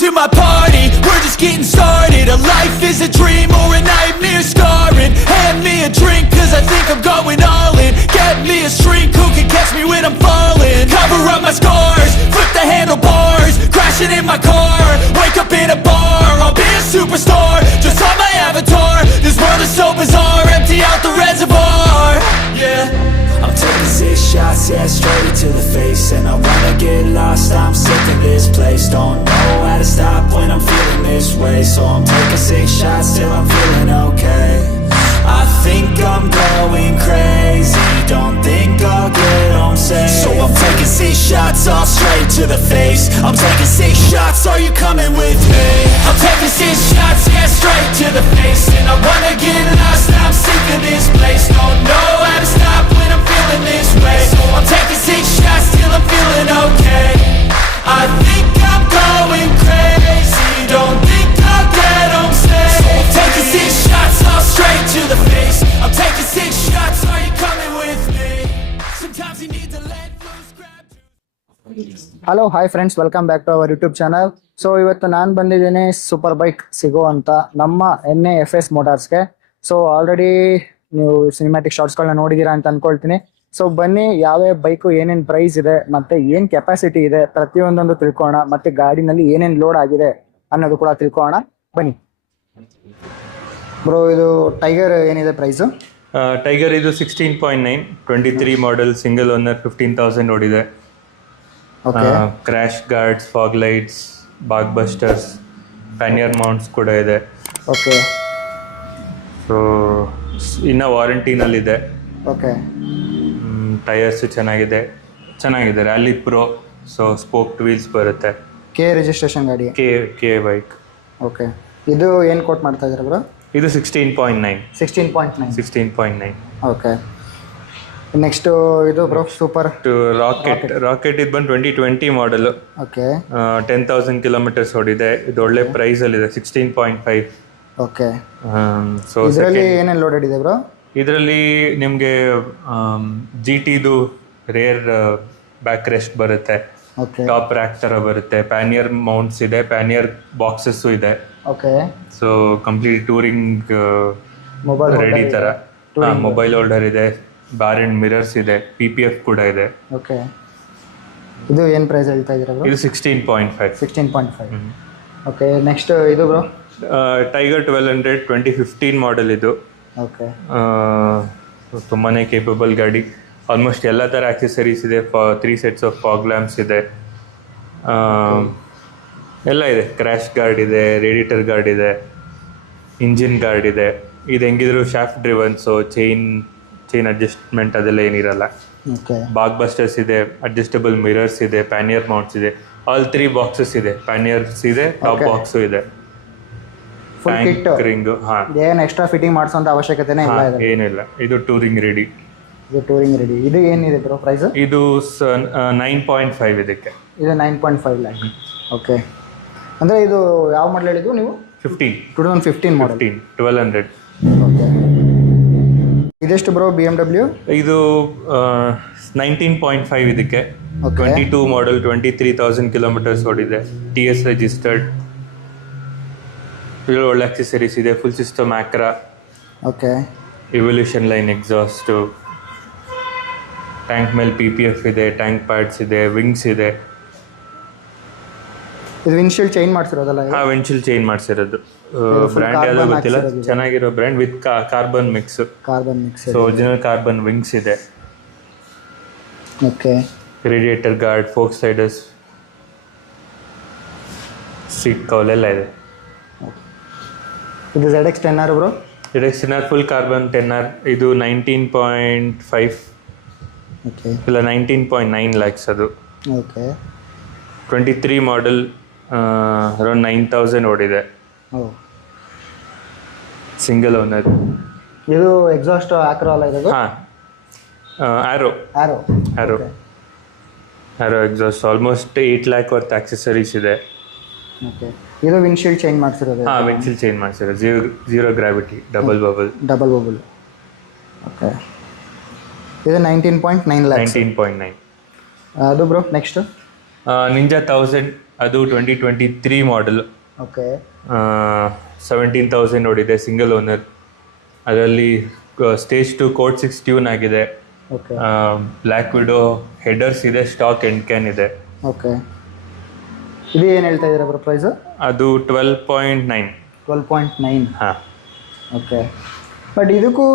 to my party, we're just getting started. A life is a dream or a nightmare scarring. Hand me a drink cause I think I'm going all in. Get me a shrink who can catch me when I'm falling. Cover up my scars, flip the handlebars, crashing in my car, wake up in a bar. I'll be a superstar, just on my avatar. This world is so bizarre, empty out the reservoir. Yeah, I'm taking 6 shots, yeah, straight to the face. And I wanna get lost, I'm sick of this place. Don't know how to stop when I'm feeling this way. So I'm taking 6 shots till I'm feeling okay. I think I'm going crazy, don't think I'll get home safe. So I'm taking 6 shots, all straight to the face. I'm taking 6 shots, are you coming with me? I'm taking 6 shots, yeah, straight to the face. And I wanna get lost, I'm sick of this place. Don't know how to stop when I'm feeling this way. So I'm taking 6 shots till I'm feeling okay. I think I'm going crazy, don't think I'll get home safe. So I'm taking 6 shots, all straight to the face. I'm taking 6 shots, are you coming with me? Sometimes you need to let loose, grab. Hello hi friends, welcome back to our YouTube channel. So ಇವತ್ತು ನಾನು ಬಂದಿದ್ದೀನಿ super bike ಸಿಗುವಂತ ನಮ್ಮ NAFS ಮೋಟಾರ್ಸ್ಗೆ. So already ನೀವು cinematic ಶಾರ್ಟ್ಸ್ಗಳನ್ನ ನೋಡಿದ್ದೀರಾ ಅಂತ ಅನ್ಕೊಳ್ತೀನಿ. ಸೊ ಬನ್ನಿ, ಯಾವ್ಯಾವ ಬೈಕು ಏನೇನು ಪ್ರೈಸ್ ಇದೆ ಮತ್ತೆ ಏನು ಕೆಪಾಸಿಟಿ ಇದೆ ಪ್ರತಿಯೊಂದೊಂದು ತಿಳ್ಕೊಳ್ಳೋಣ. ಮತ್ತೆ ಗಾಡಿನಲ್ಲಿ ಏನೇನು ಲೋಡ್ ಆಗಿದೆ ಅನ್ನೋದು ಕೂಡ ತಿಳ್ಕೊಳ್ಳೋಣ. ಬನ್ನಿ ಬ್ರೋ, ಇದು ಟೈಗರ್ ಏನಿದೆ ಪ್ರೈಸು? ಟೈಗರ್ ಇದು 16.9 23 ಮಾಡೆಲ್, ಸಿಂಗಲ್ ಓನರ್, 15,000 ಓಡಿದೆ. Crash guards, fog lights, Bagh busters, pannier mounts ಕೂಡ ಇದೆ. ಓಕೆ. ಸೊ ಇನ್ನು ವಾರಂಟಿನಲ್ಲಿದೆ. ಓಕೆ. ಟೈರ್ಸು ಚೆನ್ನಾಗಿದೆ ರ್ಯಾಲಿ ಪ್ರೋ. ಸೊ ಸ್ಪೋಕ್ಡ್ ವೀಲ್ಸ್ ಬರುತ್ತೆ. ಕೆ ರಿಜಿಸ್ಟ್ರೇಷನ್ ಗಾಡಿ, ಕೆ ಬೈಕ್. ಓಕೆ. ಇದು ಏನು ಕೋಟ್ ಮಾಡ್ತಾ ಇದ್ದೀರಾ ಬ್ರೋ? ಇದು 16.9. 16.9. ಓಕೆ. ನೆಕ್ಸ್ಟ್ ಇದು ಬ್ರೋ ಸೂಪರ್ ರಾಕೆಟ್ ಇದು ಬಂದು 2020 ಮಾಡೆಲ್. ಓಕೆ. 10,000 ಕಿಲೋಮೀಟರ್ಸ್ ಓಡಿದೆ. ಇದು ಒಳ್ಳೆ ಪ್ರೈಸ್ ಅಲ್ಲಿ ಇದೆ, 16.5. ಓಕೆ. ಸೊ ಇದರಲ್ಲಿ ಏನೇನು ಲೋಡೆಡ್ ಇದೆ ಬ್ರೋ? ಇದರಲ್ಲಿ ನಿಮಗೆ GTದು ರೇರ್ ಬ್ಯಾಕ್ ರೆಸ್ಟ್ ಬರುತ್ತೆ, ಟಾಪ್ ರ್ಯಾಕ್ ಥರ ಬರುತ್ತೆ, ಪ್ಯಾನಿಯರ್ ಮೌಂಟ್ಸ್ ಇದೆ, ಪ್ಯಾನಿಯರ್ ಬಾಕ್ಸಸ್ಸು ಇದೆ. Okay. So complete touring ready ಥರ. ಮೊಬೈಲ್ ಹೋಲ್ಡರ್ ಇದೆ, ಬಾರ್ ಅಂಡ್ ಮಿರರ್ಸ್ ಇದೆ, PPF ಕೂಡ ಇದೆ. ಓಕೆ. ಇದು ಏನು ಪ್ರೈಸ್ ಹೇಳ್ತಾ ಇದ್ದೀರಾ ಬ್ರೋ? ಇದು 16.5. 16.5. ಓಕೆ. ನೆಕ್ಸ್ಟ್ ಇದು ಬ್ರೋ? ಟೈಗರ್ 1200 2015 ಮಾಡೆಲ್ ಇದು. ಓಕೆ. ತುಂಬಾ ಕೇಪಬಲ್ ಗಾಡಿ. ಆಲ್ಮೋಸ್ಟ್ ಎಲ್ಲ ಥರ ಆಕ್ಸೆಸರೀಸ್ ಇದೆ. 3 ಸೆಟ್ಸ್ ಆಫ್ ಫಾಗ್ ಲ್ಯಾಂಪ್ಸ್ ಇದೆ, ಎಲ್ಲ ಇದೆ. ಕ್ರ್ಯಾಶ್ ಗಾರ್ಡ್ ಇದೆ, ರೇಡಿಯೇಟರ್ ಗಾರ್ಡ್ ಇದೆ, ಇಂಜಿನ್ ಗಾರ್ಡ್ ಇದೆ. ಇದು ಹೆಂಗಿದ್ರು shaft driven, so chain adjustment ಅದೆಲ್ಲ ಏನಿರಲ್ಲ. ಬಾಗ್ ಬಸ್ಟರ್ಸ್ ಇದೆ, ಅಡ್ಜಸ್ಟಬಲ್ ಮಿರರ್ಸ್ ಇದೆ, ಪ್ಯಾನಿಯರ್ ಮೌಂಟ್ಸ್ ಇದೆ. ಆಲ್ 3 ಬಾಕ್ಸಸ್ ಇದೆ, ಪ್ಯಾನಿಯರ್ಸ್ ಇದೆ, ಟಾಪ್ ಬಾಕ್ಸು ಇದೆ. ಏನು ಎಕ್ಸ್ಟ್ರಾ ಫಿಟ್ಟಿಂಗ್ ಮಾಡಿಸೋಂತ ಅವಶ್ಯಕತೆನೇ ಇಲ್ಲ, ಏನಿಲ್ಲ. ಇದು ಟೂರಿಂಗ್ ರೆಡಿ. ಇದು ಏನಿದೆ ಬ್ರೋ ಪ್ರೈಸ್? ಇದು 9.5 ಇದಕ್ಕೆ. ಇದು 9.5 ಲ್ಯಾಕ್. ಓಕೆ. ಅಂದರೆ ಇದು ಯಾವ ಮಾಡಲ್ ಹೇಳಿದ್ದು ನೀವು? 2015 ಮಾಡಲ್, 1200. ಓಕೆ. ಇದೆಷ್ಟು ಬ್ರೋ BMW? ಇದು 19.5 ಇದಕ್ಕೆ. 22 ಮಾಡೆಲ್, 23,000 ಕಿಲೋಮೀಟರ್ಸ್ ಓಡಿದೆ, TS ರಿಜಿಸ್ಟರ್ಡ್. ಇದು ಒಳ್ಳೆ ಆಕ್ಸೆಸರೀಸ್ ಇದೆ, full system Akra. Okay. Evolution line exhaust, tank ಮೇಲೆ PPF ಇದೆ, ಟ್ಯಾಂಕ್ ಪ್ಯಾಡ್ಸ್ ಇದೆ, ವಿಂಗ್ಸ್ ಇದೆ. ಇದು ವಿಂಡ್ಶೀಲ್ಡ್ ಚೇಂಜ್ ಮಾಡಿಸಿರೋದಲ್ಲ? ವಿಂಡ್ಶೀಲ್ಡ್ ಚೇಂಜ್ ಮಾಡಿಸಿರೋದು. ಬ್ರ್ಯಾಂಡ್ ಯಾವ್ದು ಗೊತ್ತಿಲ್ಲ, ಚೆನ್ನಾಗಿರೋ brand with carbon mix. So original carbon wings ಇದೆ. Okay. Radiator guard, fork sliders, seat cowl ಎಲ್ಲ ಇದೆ. ಇದು ZX 10R bro? ZX 10R full carbon 10R. ಇದು 19.5 ಇಲ್ಲ 19.9 ಲ್ಯಾಕ್ಸ್ ಅದು. ಓಕೆ. 23 ಮಾಡೆಲ್, ಅರೌಂಡ್ 9,000 ಓಡಿದೆ. Single owner. ಇದು ಎಕ್ಸಾಸ್ಟ್ ಆಕ್ರೋ ಅಲ್ಲ ಇದು? ಹಾಂ, Arrow exhaust. Almost 8 lakh worth accessories ಇದೆ. ಓಕೆ. ಇದು ವಿಂಡ್ಶೀಲ್ಡ್ ಚೇಂಜ್ ಮಾಡಿಸಿರೋದು? ಹಾಂ, ವಿಂಡ್ಶೀಲ್ಡ್ ಚೇಂಜ್ ಮಾಡಿಸಿರೋದು. Zero gravity, double bubble. Okay. ಇದು 19.9 ಲ್ಯಾಕ್ಸ್. 19.9. ಅದು ಬ್ರೋ ನೆಕ್ಸ್ಟ್? ನಿಂಜಾ 1000 ಅದು 2023 ಮಾಡೆಲ್. ಓಕೆ 17,000 ಓಡಿದೆ, ಸಿಂಗಲ್ ಓನರ್. ಅದರಲ್ಲಿ ಸ್ಟೇಜ್ 2 ಕೋಡ್ 6 ಟ್ಯೂನ್ ಆಗಿದೆ. ಓಕೆ ಬ್ಲ್ಯಾಕ್ ವಿಡೋ ಹೆಡರ್ಸ್ ಇದೆ, ಸ್ಟಾಕ್ ಎಂಡ್ ಕ್ಯಾನ್ ಇದೆ. ಓಕೆ ಇದು ಏನು ಹೇಳ್ತಾ ಇದ್ದೀರಾ ಬ್ರೋ ಪ್ರೈಸು? ಅದು 12.9. 12.9. ಹಾಂ. ಓಕೆ ಬಟ್ ಇದಕ್ಕೂ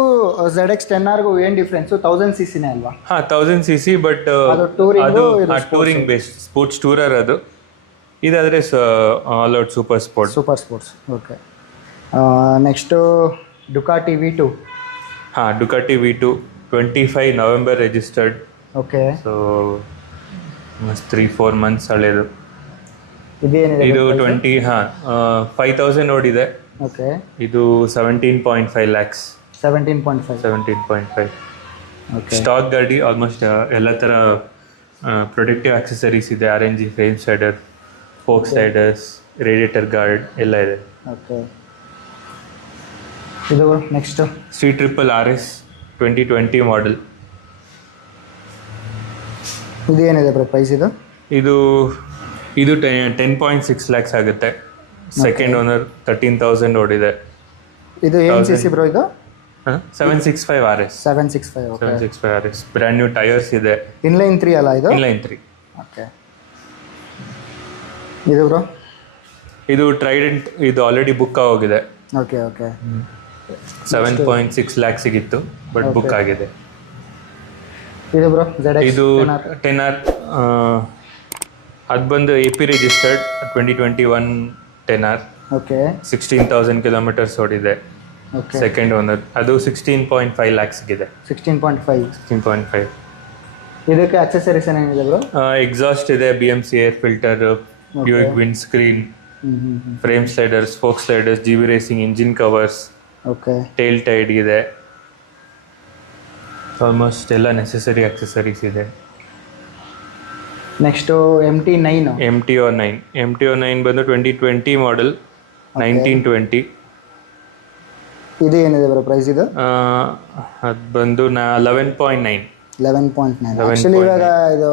ZX10Rಗೂ ಏನು ಡಿಫ್ರೆನ್ಸು? 1000 cc ಅಲ್ವಾ? ಹಾಂ 1000 cc, ಬಟ್ ಅದು touring, ಅದು ಇದು ಟೂರಿಂಗ್ ಬೇಸ್ಡ್ ಸ್ಪೋರ್ಟ್ಸ್ ಟೂರರ್. ಅದು ಇದಾದರೆ all out super sports. Okay next Ducati V2. ಹಾಂ, Ducati V2 25 November registered. Okay so 3-4 months ಹಳೇದು. ಇದೇನಿದೆ ಇದು 5000 ಓಡಿದೆ. ಓಕೆ ಇದು 17.5 lakhs. 17.5. ಓಕೆ ಸ್ಟಾಕ್ ಗಾಡಿ. ಆಲ್ಮೋಸ್ಟ್ ಎಲ್ಲ ಥರ ಪ್ರೊಟೆಕ್ಟಿವ್ ಆಕ್ಸೆಸರೀಸ್ ಇದೆ. RNG frame slider, fork sliders, radiator guard ಎಲ್ಲ ಇದೆ. ಓಕೆ ಇದು ನೆಕ್ಸ್ಟ್ C-RS 2020 ಮಾಡೆಲ್. ಇದೇನಿದೆ ಬ್ರೋ ಪ್ರೈಸ್ ಇದು? ಇದು 10.6 lakhs ಆಗುತ್ತೆ. ಸೆಕೆಂಡ್ ಓನರ್, 13,000 ಓಡಿದೆ. ಇದು ಏನು CC ಬ್ರೋ ಇದು? 765 RS. 765. Okay 765 RS. Brand new tyres ಇದೆ. ಇನ್ಲೈನ್ 3 ಅಲ್ಲ ಇದು? ಇನ್ಲೈನ್ 3. ಓಕೆ ಇದು ಬ್ರೋ? ಇದು ಟ್ರೈಡೆಂಟ್. ಇದು ಆಲ್ರೆಡಿ ಬುಕ್ ಆಗೋಗಿದೆ. ಓಕೆ 7.6 lakhs ಸಿಗಿತ್ತು, ಬಟ್ ಬುಕ್ ಆಗಿದೆ. ಇದು ಬ್ರೋ ಇದು 10R. ಅದು ಬಂದು AP registered 2021 10R. Okay 16,000 kilometers ಓಡಿದೆ. Okay second owner. ಅದು 16.5 lakhs ಇದೆ. 16.5. 16.5. ಇದಕ್ಕೆ ಆಕ್ಸೆಸರೀಸ್ ಏನೇನಿದೆ ಬ್ರೋ? ಎಕ್ಸಾಸ್ಟ್ ಇದೆ, BMC ಏರ್ ಫಿಲ್ಟರ್, ಬ್ಯೂಯಿಕ್ windscreen, frame sliders, folk sliders, GB racing engine covers, okay tail tidy ಇದೆ. ಆಲ್ಮೋಸ್ಟ್ ಎಲ್ಲ ನೆಸೆಸರಿ ಆಕ್ಸೆಸರೀಸ್ ಇದೆ. Next MT9. MT09 ಬಂದು 2020 ಮಾಡೆಲ್, 1920. ಇದು ಏನಿದೆ ಬರೋ ಪ್ರೈಸ್ ಇದು? ಅದು ಬಂದು 11.9. 11.9. ಆ್ಯಕ್ಚುಲಿ ಇವಾಗ ಇದು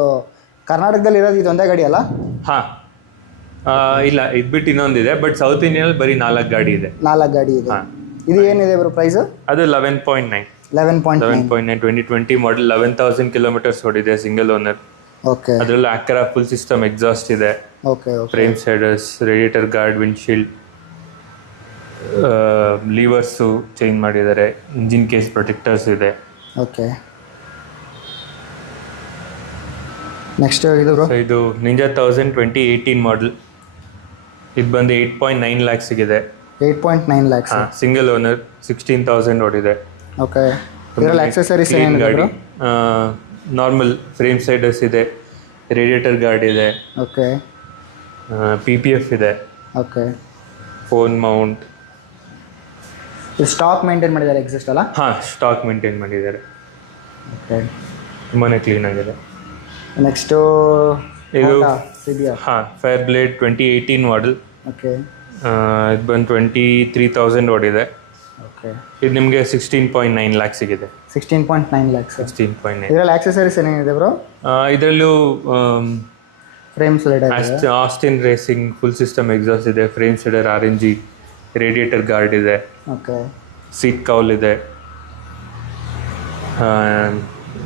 ಕರ್ನಾಟಕದಲ್ಲಿ ಇರೋದು ಇದೊಂದೇ ಗಾಡಿ ಅಲ್ಲ? ಹಾಂ, ಇಲ್ಲ, ಇದು ಬಿಟ್ಟು ಇನ್ನೊಂದಿದೆ, ಬಟ್ ಸೌತ್ ಇಂಡಿಯನಲ್ಲಿ ಬರೀ 4 ಗಾಡಿ ಇದೆ. 4 ಗಾಡಿ ಇದೆ. ಹಾಂ. ಇದು ಏನಿದೆ ಬರೋ ಪ್ರೈಸು? ಅದು 11.9. 11.9. 2020 ಮಾಡೆಲ್, 11,000 ಕಿಲೋಮೀಟರ್ಸ್ ಓಡಿದೆ, ಸಿಂಗಲ್ ಓನರ್. ಓಕೆ ಅದರಲ್ಲೂ ಆಕ್ರಾ ಫುಲ್ ಸಿಸ್ಟಮ್ ಎಕ್ಸಾಸ್ಟ್ ಇದೆ, okay frame sliders, radiator guard, windshield, levers change ಮಾಡಿದ್ದಾರೆ, ಇಂಜಿನ್ ಕೇಸ್ ಪ್ರೊಟೆಕ್ಟರ್ಸ್ ಇದೆ. ಓಕೆ ನೆಕ್ಸ್ಟ್ ಇದು ಬ್ರೋ? ಇದು ನಿಂಜಾ 1000 2018 ಮಾಡೆಲ್. ಇದು ಬಂದು 8.9 lakhs ಸಿಗಿದೆ. 8.9 lakhs. ಹಾಂ, ಸಿಂಗಲ್ ಓನರ್, 16,000 ಓಡಿದೆ. ಓಕೆ ಇದರಲ್ಲಿ ಆಕ್ಸೆಸರೀಸ್ ಏನೇನಿದೆ ಗಾಡಿ. ಬ್ರೋ? ನಾರ್ಮಲ್ ಫ್ರೇಮ್ ಸ್ಲೈಡರ್ಸ್ ಇದೆ, ರೇಡಿಯೇಟರ್ ಗಾರ್ಡ್ ಇದೆ, ಓಕೆ PPF ಇದೆ, ಓಕೆ ಫೋನ್ ಮೌಂಟ್. ಇದು ಸ್ಟಾಕ್ ಮೇಂಟೈನ್ ಮಾಡಿದ್ದಾರೆ ಎಕ್ಸಿಸ್ಟ್ ಅಲ್ಲ? ಹಾಂ, ಸ್ಟಾಕ್ ಮೇಂಟೈನ್ ಮಾಡಿದ್ದಾರೆ. ಓಕೆ ತುಂಬಾ ಕ್ಲೀನ್ ಆಗಿದೆ. ನೆಕ್ಸ್ಟು ಇದು CBR. ಹಾಂ, ಫೇರ್ ಬ್ಲೇಡ್ 2018 ಮಾಡೆಲ್. ಓಕೆ ಇದು ಬಂದು 23,000 ಓಡಿದೆ. ಓಕೆ ಇದು ನಿಮಗೆ 16.9 lakhs ಸಿಗಿದೆ. 16.9 lakhs. 16.9. ಇದರಲ್ಲಿ ಆಕ್ಸೆಸರೀಸ್ ಏನೇನಿದೆ ಬ್ರೋ? ಇದರಲ್ಲೂ frame slider Austin racing full system exhaust ಇದೆ, frame slider, RNG, radiator guard ಇದೆ, ಓಕೆ ಸೀಟ್ ಕೌಲ್ ಇದೆ,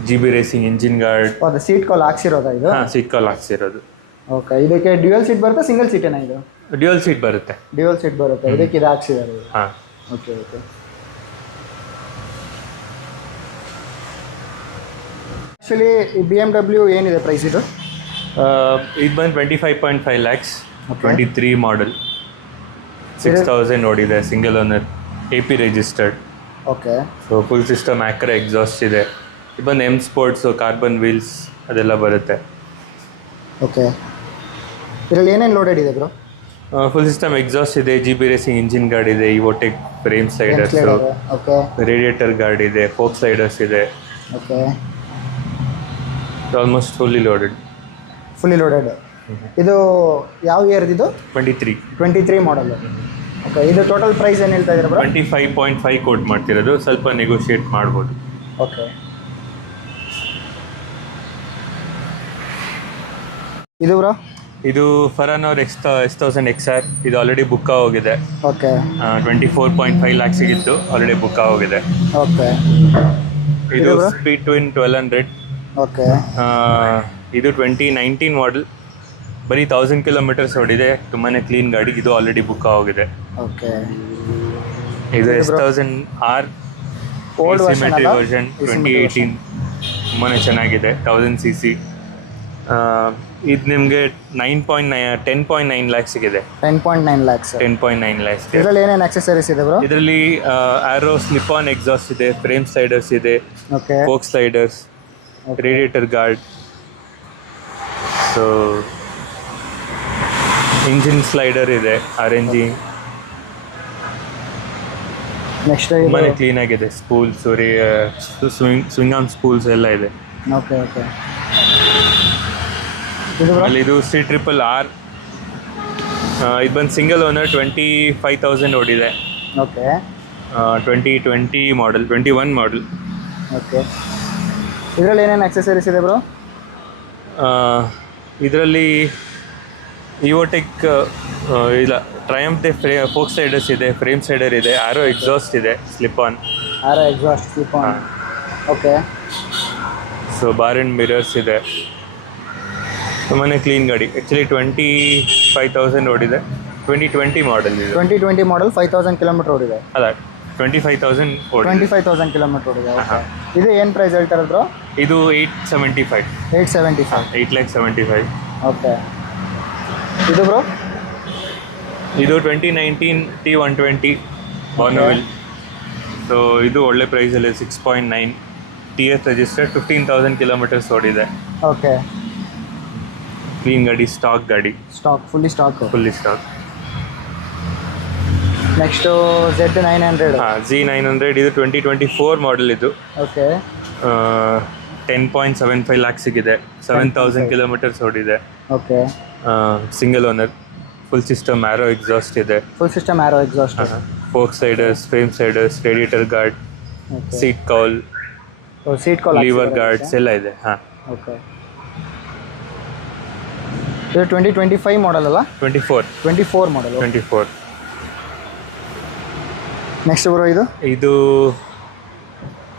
GB ರೇಸಿಂಗ್ ಇಂಜಿನ್ ಗಾರ್ಡ್. ಅದು ಸೀಟ್ ಕಾಲ್ ಹಾಕ್ಸಿರೋದಾ ಇದು? ಹಾಂ, ಸೀಟ್ ಕೌಲ್ ಹಾಕ್ಸಿರೋದು. ಓಕೆ ಇದಕ್ಕೆ ಡ್ಯುಯಲ್ ಸೀಟ್ ಬರುತ್ತೆ, ಸಿಂಗಲ್ ಸೀಟ್ ಏನಾ ಇದು? ಡ್ಯುಯಲ್ ಸೀಟ್ ಬರುತ್ತೆ. ಡ್ಯುಯಲ್ ಸೀಟ್ ಬರುತ್ತೆ, ಇದಕ್ಕೆ ಇದು ಹಾಕ್ಸಿದ್ದಾರೆ. ಹಾಂ. ಓಕೆ ಓಕೆ ಆ್ಯಕ್ಚುಲಿ ಈ BMW ಏನಿದೆ ಪ್ರೈಸ್ ಇದು? ಇದು ಬಂದು 25.5 lakhs. 23 ಮಾಡೆಲ್, 6,000 ಓಡಿದೆ, single owner, AP registered. Okay so full system Akra exhaust ಇದೆ. ಇದು ಬಂದು M ಸ್ಪೋರ್ಟ್ಸು, ಕಾರ್ಬನ್ ವೀಲ್ಸ್ ಅದೆಲ್ಲ ಬರುತ್ತೆ. ಓಕೆ ಇದರಲ್ಲಿ ಏನೇನು ಲೋಡೆಡ್ ಇದೆ ಬ್ರೋ? ಫುಲ್ ಸಿಸ್ಟಮ್ ಎಕ್ಸಾಸ್ಟ್ ಇದೆ, GB ರೇಸಿಂಗ್ ಇಂಜಿನ್ ಗಾರ್ಡ್ ಇದೆ, ಇವೋಟೆಕ್ ಫ್ರೇಮ್ ಸ್ಲೈಡರ್ಸು, ಓಕೆ ರೇಡಿಯೇಟರ್ ಗಾರ್ಡ್ ಇದೆ, ಫೋಕ್ ಸ್ಲೈಡರ್ಸ್ ಇದೆ. Okay almost fully loaded. Fully loaded. ಇದು ಯಾವ ಇಯರ್ದು ಇದು? 23 ಮಾಡಲ್. ಓಕೆ ಇದು ಟೋಟಲ್ ಪ್ರೈಸ್ ಏನು ಹೇಳ್ತಾ ಇದ್ದೀರಾ ಬ್ರೋ? 25.5 ಕೋಟ್ ಮಾಡ್ತಿರೋದು, ಸ್ವಲ್ಪ ನೆಗೋಷಿಯೇಟ್ ಮಾಡ್ಬೋದು. ಓಕೆ ಇದು ಬ್ರೋ? ಇದು ಫರಾನೋರ್ S1000 XR. ಇದು ಆಲ್ರೆಡಿ ಬುಕ್ ಹೋಗಿದೆ. ಓಕೆ 24.5 lakhs ಇತ್ತು, ಆಲ್ರೆಡಿ ಬುಕ್ ಹೋಗಿದೆ. ಓಕೆ ಇದು ಸ್ಪೀಡ್ ಟ್ವಿನ್ 1200. ಓಕೆ ಇದು 2019 ಮಾಡಲ್, ಬರೀ 1000 kilometers ಓಡಿದೆ. ತುಂಬಾ ಕ್ಲೀನ್ ಗಾಡಿ. ಇದು ಆಲ್ರೆಡಿ ಬುಕ್ ಹೋಗಿದೆ. ಓಕೆ ಇದು S1000R ಓಲ್ಡ್ ವರ್ಷನ್ 2018. ತುಂಬಾ ಚೆನ್ನಾಗಿದೆ. 1000 cc. ಇದು ನಿಮಗೆ 10.9 lakhs ಸಿಗಿದೆ. 10.9 lakhs. 10.9 lakhs. ಇದರಲ್ಲಿ ಏನೇನು ಆಕ್ಸೆಸರೀಸ್ ಇದೆ ಬ್ರೋ? ಇದರಲ್ಲಿ ಆರೋ ಸ್ಲಿಪ್ ಆನ್ ಎಕ್ಸಾಸ್ಟ್ ಇದೆ, ಫ್ರೇಮ್ ಸ್ಲೈಡರ್ಸ್ ಇದೆ, okay fork sliders, radiator guard, so engine slider ಇದೆ, RNG. ನೆಕ್ಸ್ಟ್ ತುಂಬಾ ಕ್ಲೀನ್ ಆಗಿದೆ. ಸ್ಪೂಲ್ಸ್, ಸ್ವಿಂಗ್ ಆರ್ಮ್ ಸ್ಪೂಲ್ಸ್ ಎಲ್ಲ ಇದೆ. ಓಕೆ ಓಕೆ ಇದು ಬ್ರೋ? ಆಮೇಲೆ ಇದು C-RRR. ಇದು ಬಂದು ಸಿಂಗಲ್ ಓನರ್, 25,000 ಓಡಿದೆ. ಓಕೆ 2020 ಮಾಡಲ್, 21 ಮಾಡಲ್. ಓಕೆ ಇದರಲ್ಲಿ ಏನೇನು ಆಕ್ಸೆಸರೀಸ್ ಇದೆ ಬ್ರೋ? ಇದರಲ್ಲಿ ಇವೋಟೆಕ್ ಇಲ್ಲ, ಟ್ರಯಂಫ್ ಫೋಕ್ ಸ್ಲೈಡರ್ಸ್ ಇದೆ, ಫ್ರೇಮ್ ಸ್ಲೈಡರ್ ಇದೆ, ಆರೋ ಎಕ್ಸಾಸ್ಟ್ ಇದೆ, slip on. Arrow exhaust slip on. Okay so bar and mirrors ಇದೆ. ತುಂಬಾ ಕ್ಲೀನ್ ಗಾಡಿ. ಆ್ಯಕ್ಚುಲಿ 25,000 ಓಡಿದೆ. 2020 ಮಾಡಲ್ ಇದು. 2020 ಮಾಡಲ್ 5,000 kilometer ಓಡಿದೆ. ಅಲ್ಲ, 25,000 ಓಡಿದೆ. 25,000 kilometer ಓಡಿದೆ. ಓಕೆ ಇದು ಏನು ಪ್ರೈಸ್ ಹೇಳ್ತಾರೆ ಬ್ರೋ? ಇದು 875. 875. 8,75,000. ಓಕೆ ಇದು ಬ್ರೋ? ಇದು 2019 T120 ಬಾರ್ನವಿಲ್. ಸೊ ಇದು ಒಳ್ಳೆ ಪ್ರೈಸಲ್ಲಿ 6.9 TS ರಿಜಿಸ್ಟರ್ಡ್, 15,000 kilometers ಓಡಿದೆ. ಓಕೆ ಕ್ಲೀನ್ ಗಾಡಿ, ಸ್ಟಾಕ್ ಗಾಡಿ. Fully stock. Next Z900. Z900 ಇದು 2024 ಮಾಡಲ್. ಇದು ಓಕೆ 10.75 lakhs ಸಿಗಿದೆ. 7,000 kilometers ಓಡಿದೆ. Okay single owner, full system Arrow exhaust ಇದೆ. Full system Arrow exhaust. Fork sliders, frame sliders, radiator guard, seat cowl, lever guards ಎಲ್ಲ ಇದೆ. Okay ಇದು 2025 model ಅಲ್ಲ? 24 model. 24. Next bro ಇದು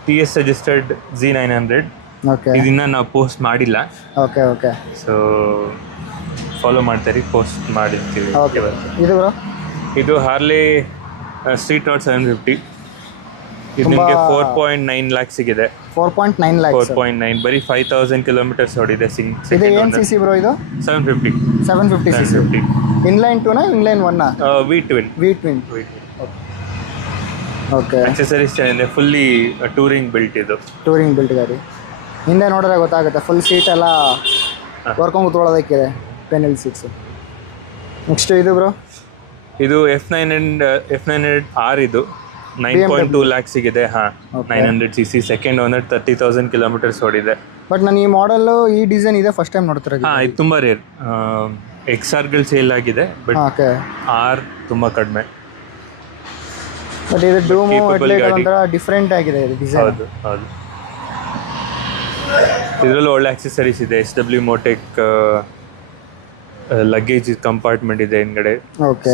TS ರಿಜಿಸ್ಟರ್ಡ್ Z900. ಓಕೆ ಇದನ್ನ ನಾವು post ಮಾಡಿಲ್ಲ. Okay okay so follow ಮಾಡ್ತಾರೆ, ಪೋಸ್ಟ್ ಮಾಡಿರ್ತೀವಿ. ಓಕೆ ಇದು ಬ್ರೋ? ಇದು ಹಾರ್ಲೆ ಸ್ಟ್ರೀಟ್ ನಾಟ್ 750. ಇದು ನಿಮಗೆ 4.9 lakhs ಸಿಗಿದೆ. 4.9 lakhs. 4.9 ಬರೀ 5,000 kilometers ಓಡಿದೆ. ಇದು ಏನು CC ಬ್ರೋ? ಇದು 750. 750 CC. ಇನ್ಲೈನ್ 2ನಾ ಇನ್ಲೈನ್ 1ನಾ? V twin. ಓಕೆ ಆಕ್ಸೆಸರೀಸ್ ಚೆನ್ನಾಗಿದೆ. ಫುಲ್ಲಿ ಟೂರಿಂಗ್ ಬಿಲ್ಟ್ ಗಾಡಿ. ಹಿಂದೆ ನೋಡಿದ್ರೆ ಗೊತ್ತಾಗುತ್ತೆ. ಫುಲ್ ಸೀಟ್ ಎಲ್ಲ ವರ್ಕೊಂಡು ಕೂತ್ಕೊಳ್ಳೋದಕ್ಕಿದೆ, ಪೆನಲ್ ಸೀಟ್ಸ್. ನೆಕ್ಸ್ಟ್ ಇದು ಬ್ರೋ? ಇದು F900R. ಇದು 9.2 lakhs ಸಿಗಿದೆ. 900 cc, ಸೆಕೆಂಡ್ ಓನರ್, 30,000 kilometers ಓಡಿದೆ. ಬಟ್ ನಾನು ಈ ಮಾಡಲ್, ಈ ಡಿಸೈನ್ ಇದೆ ಫಸ್ಟ್ ಟೈಮ್ ನೋಡ್ತಿರೋದು. ಇದು ತುಂಬ ರೇರ್. XRಗಳು ಸೇಲ್ ಆಗಿದೆ, ಬಟ್ R ತುಂಬ ಕಡಿಮೆ. ಬಟ್ ಇದು ಡೂಮು ಒಂಥರ ಡಿಫ್ರೆಂಟ್ ಆಗಿದೆ ಇದು ಡಿಸೈನ್. ಹೌದು. ಇದರಲ್ಲೂ ಒಳ್ಳೆ ಆಕ್ಸೆಸರೀಸ್ ಇದೆ. SW Motec ಲಗೇಜ್ ಕಂಪಾರ್ಟ್ಮೆಂಟ್ ಇದೆ ಹಿಂದ್ಗಡೆ.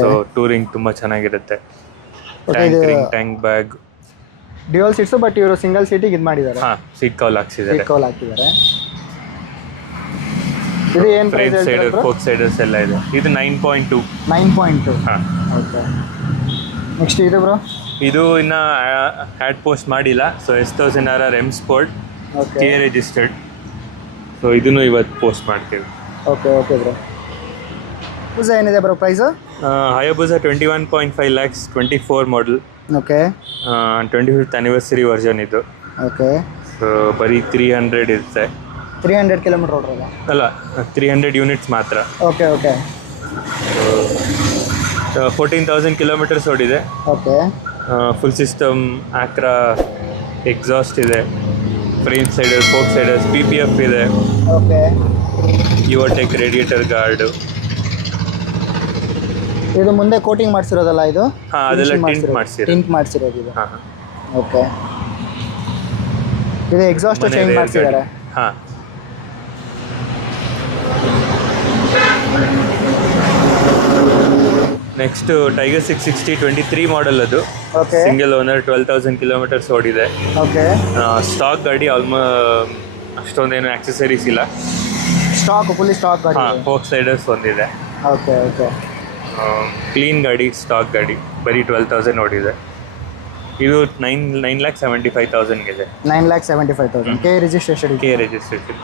ಸೊ ಟೂರಿಂಗ್ ತುಂಬ ಚೆನ್ನಾಗಿರುತ್ತೆ. Tank bag, dual seats. But ಇವರು ಸಿಂಗಲ್ ಸೀಟಿಗೆ ಇದು ಮಾಡಿದ್ದಾರೆ. ಸೀಟ್ ಕೌಲ್ ಹಾಕಿದ್ದಾರೆ. ಇದು ಏನು ಪ್ರೈಸ್ ಹೇಳ್ತಾರೆ? ಫೋಕ್ ಸೈಡರ್ಸ್ ಎಲ್ಲ ಇದೆ. ಇದು 9.2. 9.2. ಓಕೆ ನೆಕ್ಸ್ಟ್ ಇದು ಬ್ರೋ? ಇದು ಇನ್ನ ಆ್ಯಡ್ ಪೋಸ್ಟ್ ಮಾಡಿಲ್ಲ. So S1000RR M Sport, TA registered. So ಇದನ್ನು ಇವತ್ತು ಪೋಸ್ಟ್ ಮಾಡ್ತೀವಿ. Okay bro. Hayabusa ಏನಿದೆ ಬ್ರೋ ಪ್ರೈಸು? Hayabusa 21.5 lakhs, 24 ಮಾಡಲ್. ಓಕೆ 25th anniversary ವರ್ಷನ್ ಇದು. ಓಕೆ ಸೊ ಬರೀ 300 ಇರುತ್ತೆ. 300 kilometer ಓಡಿರೋದ? ಅಲ್ಲ, 300 units ಮಾತ್ರ. ಓಕೆ 14,000 kilometers ಓಡಿದೆ. Okay full system Akra exhaust ಇದೆ, frame slider, fork sliders, PPF ಇದೆ. Okay Evotech radiator guard. ಇದು ಮುಂದೆ ಕೋಟಿಂಗ್ ಮಾಡಿಸಿರೋದಲ್ಲ ಇದು? ಅದೆಲ್ಲ ಟಿಂಟ್ ಮಾಡಿಸಿರೋದು ಇದು. ಓಕೆ ಇದು ಎಕ್ಸಾಸ್ಟ್ ಚೇಂಜ್ ಮಾಡಿಸಿದ್ದಾರೆ. ನೆಕ್ಸ್ಟ್ ಟೈಗರ್ 660 23 ಮಾಡಲ್ ಅದು. ಓಕೆ ಸಿಂಗಲ್ ಓನರ್, 12,000 ಕಿಲೋಮೀಟರ್ಸ್ ಓಡಿದೆ. ಓಕೆ ಸ್ಟಾಕ್ ಗಾಡಿ ಅಷ್ಟೊಂದೇನು ಆಕ್ಸೆಸರೀಸ್ ಇಲ್ಲ. ಫುಲ್ಲಿ ಸ್ಟಾಕ್ ಗಾಡಿ. ಹಾಂ, ಫೋಕ್ ಸೈಡರ್ಸ್ ಒಂದಿದೆ. ಓಕೆ ಓಕೆ ಕ್ಲೀನ್ ಗಾಡಿ, ಸ್ಟಾಕ್ ಗಾಡಿ, ಬರೀ 12,000 ಓಡಿದೆ. ಇದು 9,75,000 ಇದೆ. 9,75,000 ಕೆ ರಿಜಿಸ್ಟ್ರೇಷನ್. K registration.